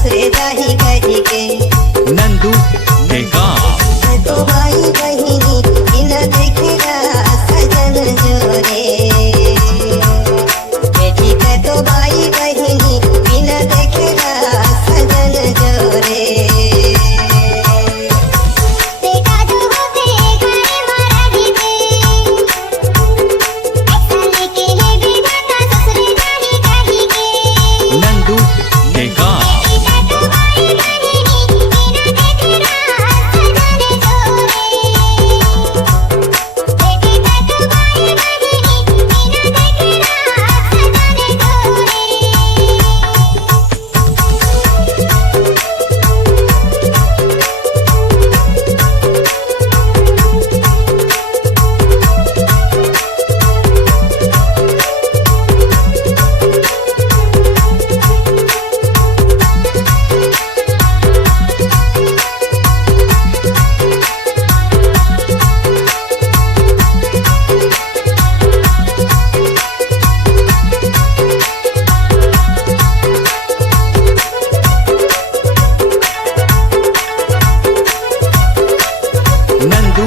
ससुरे जाही कही के नंदू टेका तो भाई बहिनी बिना देखेगा सजन जोरे बेटी का तो भाई बहिनी बिना देखेगा सजन जोरे नंदू टेका नंदू